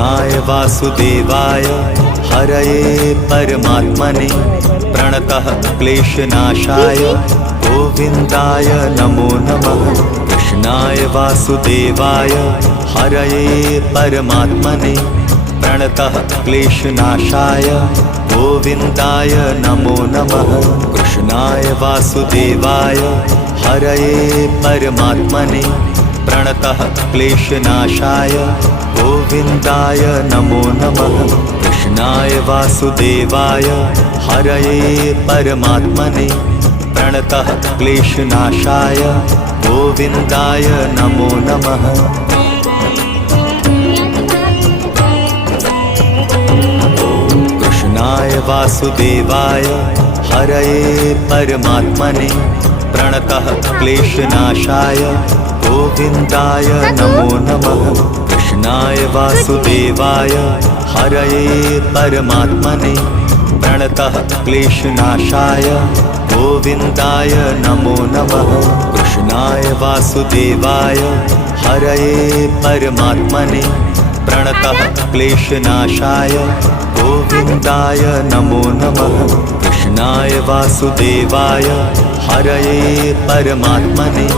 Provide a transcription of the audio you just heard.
कृष्णाय वासुदेवाय हरये परमात्मने प्रणतः क्लेशनाशाय गोविन्दाय नमो नमः। कृष्णाय वासुदेवाय हरये परमात्मने प्रणतः क्लेशनाशाय गोविन्दाय नमो नमः। कृष्णाय वासुदेवाय हरये परमात्मने प्रणतः क्लेशनाशाय गोविन्दाय नमो नमः। कृष्णाय वासुदेवाय हरये परमात्मने प्रणतः क्लेशनाशाय गोविन्दाय नमो नमः। कृष्णाय वासुदेवाय हरये परमात्मने प्रणतः क्लेशनाशाय गोविन्दाय नमो नमः। कृष्णाय वासुदेवाय हरये परमात्मने प्रणतः क्लेशनाशाय गोविन्दाय नमो नमः। कृष्णाय वासुदेवाय हरये परमात्मने प्रणतः क्लेशनाशाय गोविन्दाय नमो नमः। कृष्णाय वासुदेवाय हरये परमात्मने